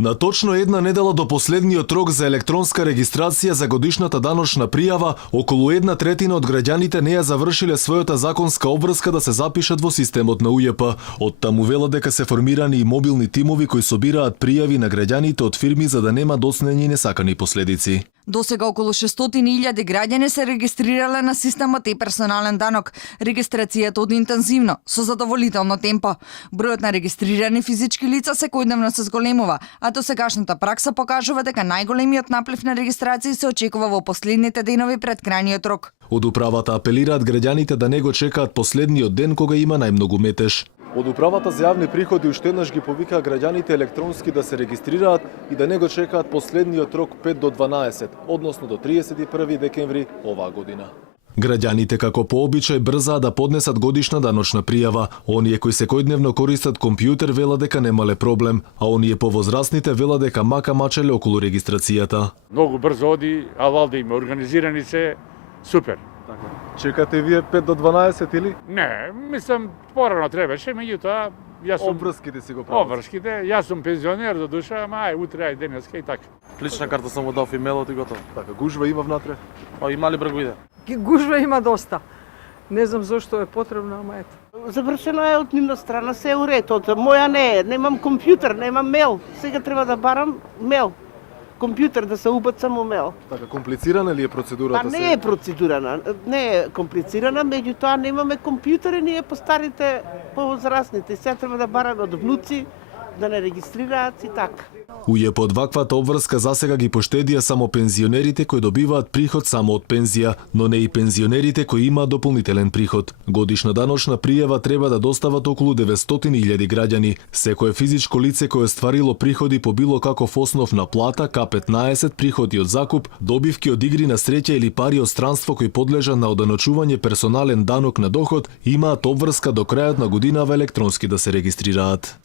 На точно една недела до последниот рок за електронска регистрација за годишната даночна пријава, околу 1/3 од граѓаните не ја завршиле својата законска обврска да се запишат во системот на УЈП. Од таму вела дека се формирани и мобилни тимови кои собираат пријави на граѓаните од фирми за да нема доснење и несакани последици. Досега околу 600.000 граѓани се регистрирале на системот и персонален данок. Регистрацијата оди интензивно, со задоволително темпо. Бројот на регистрирани физички лица секојдневно се зголемува, а досегашната пракса покажува дека најголемиот наплив на регистрации се очекува во последните денови пред крајниот рок. Од управата апелираат граѓаните да не го чекаат последниот ден кога има најмногу метеж. Од управата за јавни приходи уште еднаш ги повикаа граѓаните електронски да се регистрираат и да не го чекаат последниот рок 5 до 12, односно до 31 декември оваа година. Граѓаните како по обичај брзаа да поднесат годишна даночна пријава. Оние кои секојдневно користат компјутер вела дека немале проблем, а оние повозрастните вела дека мака мачеле околу регистрацијата. Многу брзо оди, а валда има организирани се, супер. Чекате вие 5 до 12 или? Не, мислам, порано требаше, меѓутоа, јас сум... Обврските си го прават. Обврските, јас сум пензионер до душа, ама ај, утре, ај, денеска и така. Лична карта сам му дав имейлот и готово. Така, гужва има внатре? А има ли бргуиде? Гужва има доста. Не знам зошто е потребно, ама ето. Завршено е од нивна страна, се е уред. Од моја не е, немам компјутер, немам мейл. Сега треба да барам мейл. Компјутер да се убацам у мейл. Така, комплицирана ли е процедурата? Па не е процедурана, не е комплицирана, меѓутоа немаме компјутери ние по старите, по возрастните. Сега треба да бараме од внуци, да не регистрираат и така. УЈП од ваквата обврска засега ги поштедија само пензионерите кои добиваат приход само од пензија, но не и пензионерите кои имаат дополнителен приход. Годишна даночна пријава треба да достават околу 900.000 граѓани. Секое физичко лице кое остварило приходи по било каков основ на плата, К15, приходи од закуп, добивки од игри на среќа или пари од странство кои подлежат на оданочување персонален данок на доход, имаат обврска до крајот на годинава електронски да се регистрираат.